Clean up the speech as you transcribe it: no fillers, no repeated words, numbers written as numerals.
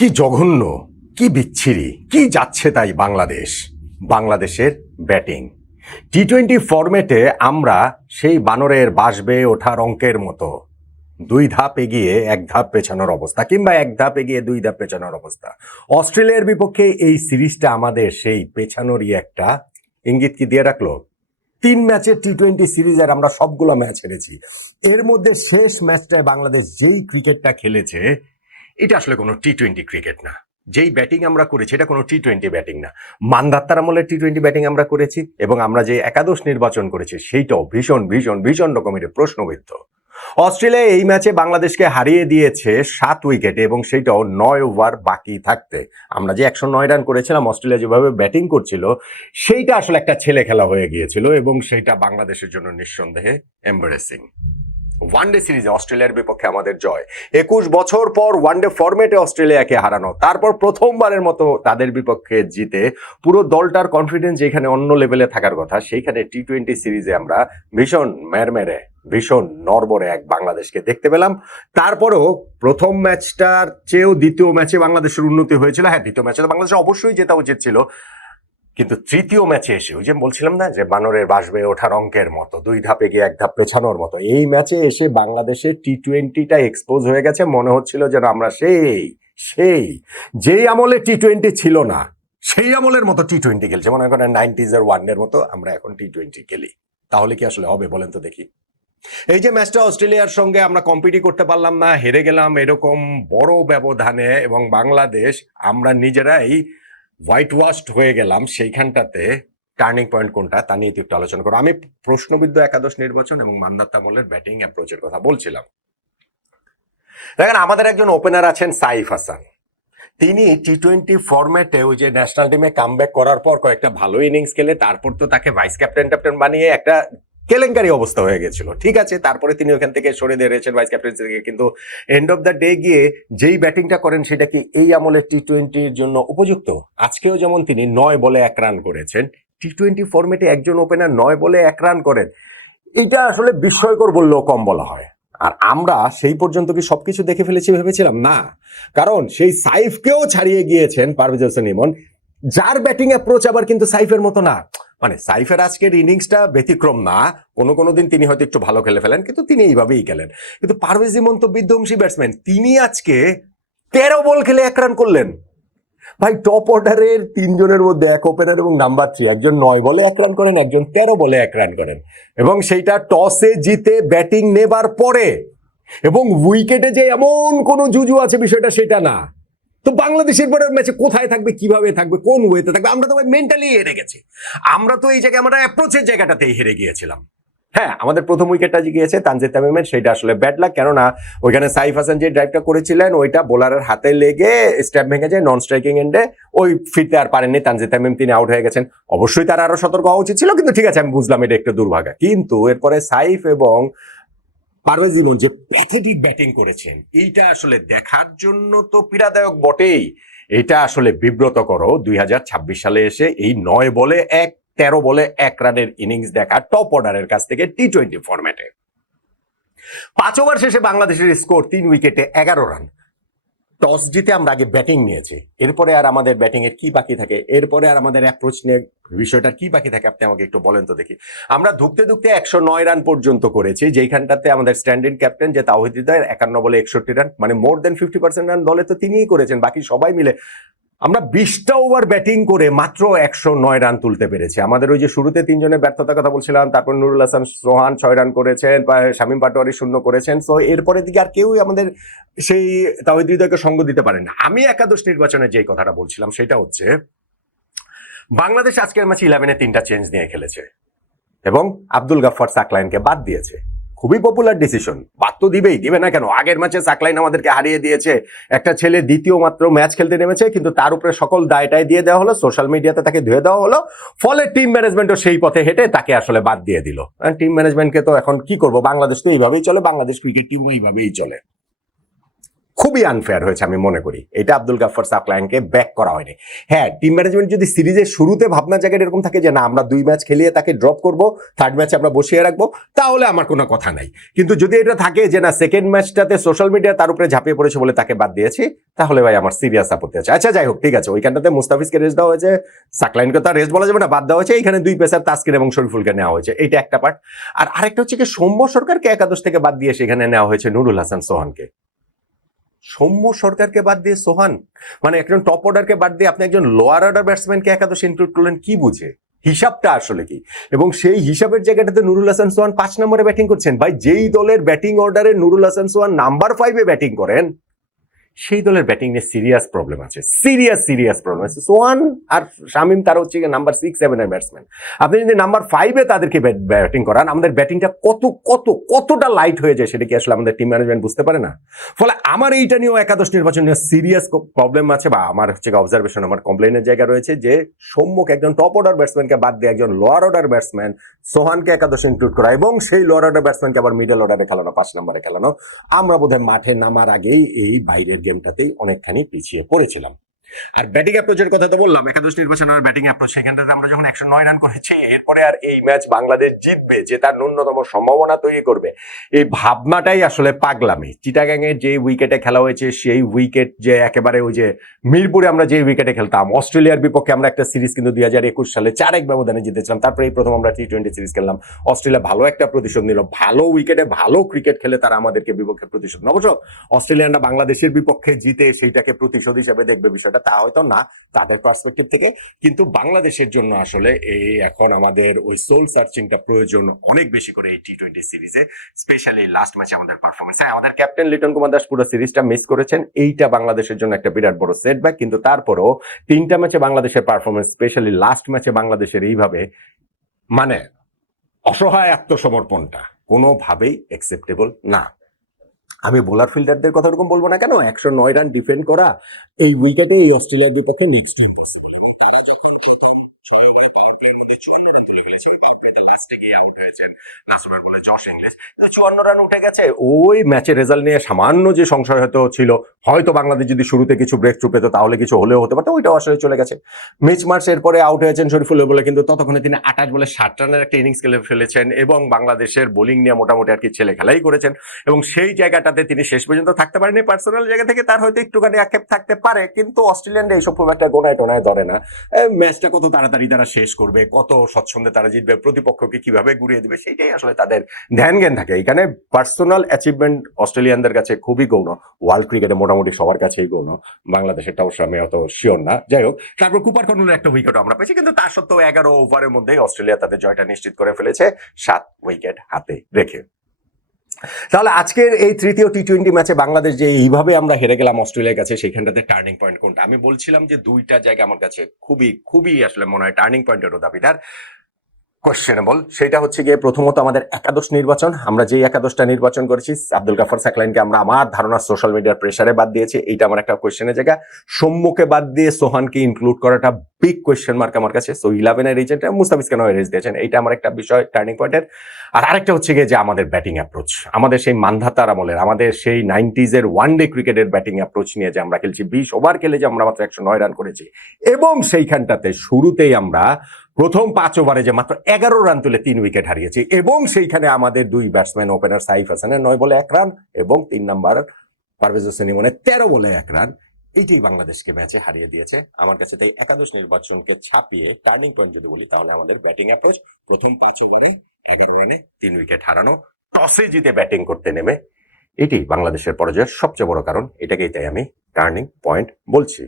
কি জঘন্য, কি বিচ্ছিরি, কি যাচ্ছে তাই বাংলাদেশের ব্যাটিং টি-20 ফরম্যাটে আমরা সেই বানরের বাসবে ওঠার অঙ্কের মতো দুই ধাপ এগিয়ে এক ধাপ পেছানোর অবস্থা, কিংবা এক ধাপ এগিয়ে দুই ধাপ পেছানোর অবস্থা। অস্ট্রেলিয়ার বিপক্ষে এই সিরিজটা আমাদের সেই পেছানোরই একটা ইঙ্গিত কি দিয়ে রাখলো। 3 ম্যাচের টি-20 সিরিজের আমরা সবগুলো ম্যাচ হেরেছি। এর মধ্যে শেষ ম্যাচটায় বাংলাদেশ যেই ক্রিকেটটা খেলেছে, এটা আসলে কোনো টি-20 ক্রিকেট না। যেই ব্যাটিং আমরা করেছি এটা কোনো টি-20 ব্যাটিং না। মান্দাত্তার আমলের টি-20 ব্যাটিং আমরা করেছি, এবং আমরা যে একাদশ নির্বাচন করেছি সেইটাও ভীষণ ভীষণ ভীষণ রকমের প্রশ্নবিদ্ধ। অস্ট্রেলিয়া এই ম্যাচে বাংলাদেশকে হারিয়ে দিয়েছে 7 উইকেটে, এবং সেইটাও 9 ওভার বাকি থাকতে। আমরা যে 109 রান করেছিলাম, অস্ট্রেলিয়া যেভাবে ব্যাটিং করছিল সেইটা আসলে একটা ছেলে খেলা হয়ে গিয়েছিল, এবং সেইটা বাংলাদেশের জন্য নিঃসন্দেহে এম্বারেসিং। ওয়ানডে সিরিজে অস্ট্রেলিয়ার বিপক্ষে আমাদের জয়, 21 বছর পর ওয়ানডে ফরম্যাটে অস্ট্রেলিয়াকে হারানো, তারপর প্রথমবারের মতো তাদের বিপক্ষে জিতে পুরো দলটার কনফিডেন্স যেখানে অন্য লেভেলে থাকার কথা, সেইখানে টি-20 সিরিজে আমরা ভীষণ মেরমেরে ভীষণ নড়বড়ে এক বাংলাদেশকে দেখতে পেলাম। তারপরেও প্রথম ম্যাচটার চেয়েও দ্বিতীয় ম্যাচে বাংলাদেশের উন্নতি হয়েছিল। হ্যাঁ, দ্বিতীয় ম্যাচে তো বাংলাদেশ অবশ্যই জেতা উচিত ছিল, কিন্তু তৃতীয় ম্যাচে এসে ওই যে বলছিলাম না যে বানরের বাসবে ওঠার অঙ্কের মতো, দুই ধাপে গিয়ে এক ধাপ পেছানোর মতো, এই ম্যাচে এসে বাংলাদেশের টি-20টা এক্সপোজ হয়ে গেছে। মনে হচ্ছিল যেন আমরা সেই যেই আমলে টি-20 ছিল না, সেই আমলের মতো টি-20 খেলছে। মনে করেন 90s ওয়ানডের মতো আমরা এখন টি-20 খেলি। তাহলে কি আসলে হবে বলেন তো দেখি। এই যে ম্যাচটা অস্ট্রেলিয়ার সঙ্গে আমরা কম্পিটই করতে পারলাম না, হেরে গেলাম এরকম বড় ব্যবধানে, এবং বাংলাদেশ আমরা নিজেরাই হোয়াইট ওয়াশড হয়ে গেলাম, সেইখানটাতে টার্নিং পয়েন্ট কোনটা তা নিয়ে একটু আলোচনা করো। আমি প্রশ্নবিদ্ধ একাদশ নির্বাচন এবং মান্দাত্তা আমলের ব্যাটিং অ্যাপ্রোচের কথা বলছিলাম। দেখেন, আমাদের একজন ওপেনার আছেন সাইফ হাসান। তিনি টি-20 ফরম্যাটে ওই যে ন্যাশনাল টিমে কামব্যাক করার পর কয়েকটা ভালো ইনিংস খেলে তারপর তো তাকে ভাইস ক্যাপ্টেন বানিয়ে একটা কেলেঙ্কারি অবস্থা হয়ে গেছিল। ঠিক আছে, তারপরে তিনি ওখান থেকে সরে দিয়েছেন ভাইস ক্যাপ্টেন থেকে, কিন্তু এন্ড অফ দ্য ডে গিয়ে যেই ব্যাটিংটা করেন সেটা কি এই আমলের টি-20-র জন্য উপযুক্ত? আজকেও যেমন তিনি 9 বলে 1 রান করেছেন, টি-20 ফরম্যাটে একজন ওপেনার 9 বলে 1 রান করেন, এটা আসলে বিস্ময়কর বললেও কম বলা হয়। আর আমরা সেই পর্যন্ত কি সবকিছু দেখে ফেলেছি ভেবেছিলাম? না, কারণ সেই সাইফকেও ছাড়িয়ে গিয়েছেন পারভেজ হোসেন ইমন, যার ব্যাটিং অ্যাপ্রোচ আবার কিন্তু সাইফের মতো না। মানে সাইফের আজকের ইনিংসটা ব্যতিক্রম না, কোনো দিন তিনি হয়তো একটু ভালো খেলে ফেলেন, কিন্তু তিনি এইভাবেই খেলেন। কিন্তু পারভেজ ইমন তো বিধ্বংসী ব্যাটসম্যান, তিনি আজকে 13 বল খেলে 1 রান করলেন। ভাই, টপ অর্ডারের 3 জনের মধ্যে এক ওপেনার এবং নাম্বার 3, একজন 9 বলে 1 রান করেন, একজন 13 বলে 1 রান করেন, এবং সেইটা টসে জিতে ব্যাটিং নেবার পরে, এবং উইকেটে যে এমন কোনো জুজু আছে বিষয়টা সেটা না। তো বাংলাদেশের পরের ম্যাচে কোথায় থাকবে, কিভাবে থাকবে, কোন ওয়েতে থাকবে? আমরা তো ভাই মেন্টালি হেরে গেছি। আমরা তো এই জায়গায় আমরা অ্যাপ্রোচের জায়গাটাতেই হেরে গিয়েছিলাম। হ্যাঁ, আমাদের প্রথম উইকেটটা গিয়েছে তানজিদ তামিমের, সেটা আসলে ব্যাড লাক, কেননা ওইখানে সাইফ হাসান যে ড্রাইভটা করেছিলেন ওইটা বোলারের হাতে লেগে স্ট্যাম্প ভেঙে যায় নন স্ট্রাইকিং এন্ডে, ওই ফিরতে আর পারেননি তানজিদ তামিম, তিনি আউট হয়ে গেছেন। অবশ্যই তার আরো সতর্ক হওয়া উচিত ছিল, কিন্তু ঠিক আছে, আমি বুঝলাম এটা একটু দুর্ভাগা। কিন্তু এরপরে সাইফ এবং পারভেজ ইমন যে প্যাথেটিক ব্যাটিং করেছেন, এইটা আসলে দেখার জন্য তো পীড়াদায়ক বটেই, এটা আসলে বিব্রতকর 2026 সালে এসে এই 9 বলে 1, 13 বলে 1 রানের ইনিংস দেখা টপ অর্ডারের কাছ থেকে টি-20 ফরম্যাটে। 5 ওভার শেষে বাংলাদেশের স্কোর 3 উইকেটে 11 রান। টস জিতে আমরা আগে ব্যাটিং নিয়েছি, এরপরে আর আমাদের ব্যাটিং এর কি বাকি থাকে, এরপরে আর আমাদের অ্যাপ্রোচ নিয়ে বিষয়টা কি বাকি থাকে, আপনি আমাকে একটু বলেন তো দেখি। আমরা ধুকতে 109 রান পর্যন্ত করেছি, যেইখানটাতে আমাদের স্ট্যান্ডিং ক্যাপ্টেন যে তাওহিদ হৃদয় 51 বলে 61 রান, মানে মোর দেন 50% রান দলে তো তিনিই করেছেন, বাকি সবাই মিলে আমরা 20টা ওভার ব্যাটিং করে মাত্র 109 রান তুলতে পেরেছি। আমাদের ওই যে শুরুতে 3 জনের ব্যর্থতার কথা বলছিলাম, তারপর নুরুল হাসান সোহান 6 রান করেছেন, শামীম পাটোয়ারি 0 করেছেন। সো এরপরের দিকে আর কেউই আমাদের সেই তাওহিদ হৃদয়কে সঙ্গ দিতে পারেন না। আমি একাদশ নির্বাচনে যে কথাটা বলছিলাম সেটা হচ্ছে, বাংলাদেশ আজকের ম্যাচে 11-এ 3টা চেঞ্জ নিয়ে খেলেছে, এবং আব্দুল গাফফার সাকলাইনকে বাদ দিয়েছে। খুবই পপুলার ডিসিশন, বাদ তো দিবে না কেন? আগের ম্যাচে সাকলাইন আমাদেরকে হারিয়ে দিয়েছে, একটা ছেলে দ্বিতীয় মাত্র ম্যাচ খেলতে নেমেছে, কিন্তু তার উপরে সকল দায়টাই দিয়ে দেওয়া হলো, সোশ্যাল মিডিয়াতে তাকে ধুয়ে দেওয়া হলো, ফলে টিম ম্যানেজমেন্টও সেই পথে হেঁটে তাকে আসলে বাদ দিয়ে দিল। টিম ম্যানেজমেন্টকে তো এখন কি করবো, বাংলাদেশ তো এইভাবেই চলে, বাংলাদেশ ক্রিকেট টিমও এইভাবেই চলে। খুবই আনফেয়ার হয়েছে আমি মনে করি। এটা আব্দুল গাফফার সাকলায়েনকে ব্যাক করা হয়নি। হ্যাঁ, টিম ম্যানেজমেন্ট যদি সিরিজের শুরুতে ভাবনা জায়গায় এরকম থাকে যে না আমরা 2 ম্যাচ খেলিয়ে তাকে ড্রপ করব, থার্ড ম্যাচে আমরা বসিয়ে রাখবো, তাহলে আমার কোনো কথা নাই। কিন্তু যদি এটা থাকে যে না সেকেন্ড ম্যাচটাতে সোশ্যাল মিডিয়া তার উপরে ঝাঁপিয়ে পড়েছে বলে তাকে বাদ দিয়েছি, তাহলে ভাই আমার সিরিয়াস আপত্তি আছে। আচ্ছা যাই হোক, ঠিক আছে, ওইখানটাতে মুস্তাফিজকে রেস্ট দেওয়া হয়েছে, সাকলায়েনকে তো রেস্ট বলা যাবে না, বাদ দেওয়া হয়েছে। এখানে 2 পেসার তাসকিন এবং শরীফুলকে নেওয়া হয়েছে, এইটা একটা পার্ট। আর আরেকটা হচ্ছে কি সৌম্য সরকারকে একাদশ থেকে বাদ দিয়ে সেখানে নেওয়া হয়েছে নুরুল হাসান সোহানকে। সৌম্য সরকারকে বাদ দিয়ে সোহান, মানে একজন টপ অর্ডারকে বাদ দিয়ে আপনি একজন লোয়ার অর্ডার ব্যাটসম্যানকে একাদশে ইনক্লুড করলেন, কি বুঝে? হিসাবটা আসলে কি? এবং সেই হিসাবের জায়গাটাতে নুরুল হাসান সোহান 5 নম্বরে ব্যাটিং করছেন। ভাই, যেই দলের ব্যাটিং অর্ডারে নুরুল হাসান সোহান নাম্বার 5-এ ব্যাটিং করেন, সেই দলের ব্যাটিং নিয়ে সিরিয়াস প্রবলেম আছে, সিরিয়াস প্রবলেম আছে। সোহান আর শামিম তারা হচ্ছে নাম্বার 6-7 এর ব্যাটসম্যান। আপনি যদি নাম্বার 5-এ তাদেরকে ব্যাটিং করান, আমাদের ব্যাটিংটা কতটা লাইট হয়ে যায় সেটা কি আসলে আমাদের টিম ম্যানেজমেন্ট বুঝতে পারে না? ফলে আমার এইটা নিয়েও একাদশ নির্বাচন নিয়ে সিরিয়াস প্রবলেম আছে, বা আমার হচ্ছে অবজারভেশন, আমার কমপ্লেনের জায়গা রয়েছে যে সম্মুখ একজন টপ অর্ডার ব্যাটসম্যানকে বাদ দিয়ে একজন লোয়ার অর্ডার ব্যাটসম্যান সোহানকে একাদশে ইনক্লুড করা, এবং সেই লোয়ার অর্ডার ব্যাটসম্যানকে আবার মিডল অর্ডারে খেলানো, 5 নম্বরে খেলানো। আমরা বোধহয় মাঠে নামার আগেই এই বাইরের গেমটাতেই অনেকখানি পিছিয়ে পড়েছিলাম। আর ব্যাটিং অ্যাপ্রোচের কথা তো বললাম, একাদশ নির্বাচনের ব্যাটিং অ্যাপ্রোচ, সেখানটাতে আমরা যখন 109 রান করেছি, এরপরে আর এই ম্যাচ বাংলাদেশ জিতবে যে তার ন্যূনতম সম্ভাবনা তৈরি করবে, এই ভাবনাটাই আসলে পাগলামি। চিটাগাং এর যে উইকেটে খেলা হয়েছে, সেই উইকেট যে একেবারে ওই যে মিরপুরে আমরা যে উইকেটে খেলতাম, অস্ট্রেলিয়ার বিপক্ষে আমরা একটা সিরিজ কিন্তু 2021 সালে 4-1 ব্যবধানে জিতেছিলাম। তারপরে এই প্রথম আমরা টি-20 সিরিজ খেললাম, অস্ট্রেলিয়া ভালো একটা প্রতিশোধ নিল, ভালো উইকেটে ভালো ক্রিকেট খেলে তারা আমাদেরকে বিপক্ষে প্রতিশোধ। অবশ্য অস্ট্রেলিয়ানরা বাংলাদেশের বিপক্ষে জিতে সেইটাকে প্রতিশোধ হিসেবে দেখবে বিষয়টা, তা হয়তো না তাদের পার্সপেক্টিভ থেকে, কিন্তু বাংলাদেশের জন্য আসলে এই এখন আমাদের ওই সোল সার্চিংটা প্রয়োজন অনেক বেশি করে এই টি-20 সিরিজে, স্পেশালি লাস্ট ম্যাচে আমাদের পারফরমেন্স। হ্যাঁ, আমাদের ক্যাপ্টেন লিটন কুমার দাস পুরো সিরিজটা মিস করেছেন, এইটা বাংলাদেশের জন্য একটা বিরাট বড় সেটব্যাক। কিন্তু তারপরও 3টা ম্যাচে বাংলাদেশের পারফরমেন্স, স্পেশালি লাস্ট ম্যাচে বাংলাদেশের এইভাবে মানে অসহায় আত্মসমর্পণটা কোনোভাবেই অ্যাকসেপ্টেবল না। আমি বোলার ফিল্ডারদের কথা ওরকম বলবো না কেন, 109 রান ডিফেন্ড করা এই উইকেটে এই অস্ট্রেলিয়ার বিপক্ষে নেক্সট নাসুমের বলে জশ ইংলিশ 54 রান উঠে গেছে। ওই ম্যাচের রেজাল্ট নিয়ে সামান্য যে সংশয় হয়তো ছিল, হয়তো বাংলাদেশ যদি শুরুতে কিছু ব্রেক থ্রু পেত তাহলে কিছু হলেও হতে পারতো, ওইটাও আসলে চলে গেছে। মিচ মার্শ এরপরে আউট হয়েছেন শরীফুলের বলে, কিন্তু ততক্ষণে তিনি 28 বলে 60 রানের একটা ইনিংস খেলে ফেলেছেন এবং বাংলাদেশের বোলিং নিয়ে মোটামুটি আর কি ছেলে খেলাই করেছেন, এবং সেই জায়গাটাতে তিনি শেষ পর্যন্ত থাকতে পারেনি। পার্সোনাল জায়গা থেকে তার হয়তো একটুখানি আক্ষেপ থাকতে পারে, কিন্তু অস্ট্রেলিয়ানরা এইসব খুব একটা গোনায় টোনায় ধরে না। ম্যাচটা কত তাড়াতাড়ি তারা শেষ করবে, কত স্বচ্ছন্দে তারা জিতবে, প্রতিপক্ষকে কিভাবে ঘুরিয়ে দিবে, সেইটাই আসলে তাদের ধ্যান জ্ঞান থাকে। এখানে পার্সোনাল অ্যাচিভমেন্ট অস্ট্রেলিয়ানদের কাছে খুবই গৌণ, ওয়ার্ল্ড ক্রিকেটে মোটামুটি সবার কাছেই গৌণ, বাংলাদেশেরটা অবশ্য আমি অত শিওর না। যাই হোক, তারপর কুপার কর্নেলের একটা উইকেট আমরা পেয়েছি, কিন্তু তার সত্ত্বেও 11 ওভারের মধ্যেই অস্ট্রেলিয়া তাদের জয়টা নিশ্চিত করে ফেলেছে 7 উইকেট হাতে রেখে। তাহলে আজকের এই তৃতীয় টি-20 ম্যাচে বাংলাদেশ যে এইভাবে আমরা হেরে গেলাম অস্ট্রেলিয়ার কাছে, সেখানটাতে টার্নিং পয়েন্ট কোনটা? আমি বলছিলাম যে 2টা জায়গা আমার কাছে খুবই আসলে মনে হয় টার্নিং পয়েন্টের দাবিদার, কোয়েশ্চেনেবল। সেটা হচ্ছে গিয়ে প্রথমত আমাদের একাদশ নির্বাচন। আমরা যে একাদশটা নির্বাচন করেছি, আব্দুল গাফফার সাকলায়েনকে আমরা আমার ধারণা সোশ্যাল মিডিয়ার প্রেসারে বাদ দিয়েছি, এইটা আমার একটা কোয়েশ্চেনের জায়গা। সম্মুখে বাদ দিয়ে সোহানকে ইনক্লুড করাটা বিগ কোয়েশ্চেন মার্ক আমার কাছে। সো 11-এর এজেন্ট মুস্তাফিজ কেন রেস দিয়েছেন, এইটা আমার একটা বিষয় টার্নিং পয়েন্টের। আর আরেকটা হচ্ছে গিয়ে যে আমাদের ব্যাটিং অ্যাপ্রোচ, আমাদের সেই মান্ধাতার আমলের, আমাদের সেই 90s-এর ওয়ানডে ক্রিকেটের ব্যাটিং অ্যাপ্রোচ নিয়ে যে আমরা খেলছি, 20 ওভার খেলে যে আমরা মাত্র 109 রান করেছি, এবং সেইখানটাতে শুরুতেই আমরা প্রথম 5 ওভারে যে মাত্র 11 রান তুলে 3 উইকেট হারিয়েছি, এবং সেইখানে আমাদের 2 ব্যাটসম্যান ওপেনার সাইফ হাসানের 9 বলে 1 রান এবং 3 নাম্বার পারভেজ হোসেন ইমনের 13 বলে 1 রান, এইটাই বাংলাদেশকে ম্যাচে হারিয়ে দিয়েছে। আমার কাছে তাই একাদশ নির্বাচনকে ছাপিয়ে টার্নিং পয়েন্ট যদি বলি, তাহলে আমাদের ব্যাটিং অ্যাপ্রোচ, প্রথম 5 ওভারে 11 রানে 3 উইকেট হারানো, টসে জিতে ব্যাটিং করতে নেমে, এটি বাংলাদেশের পরাজয়ের সবচেয়ে বড় কারণ। এটাকেই তাই আমি টার্নিং পয়েন্ট বলছি।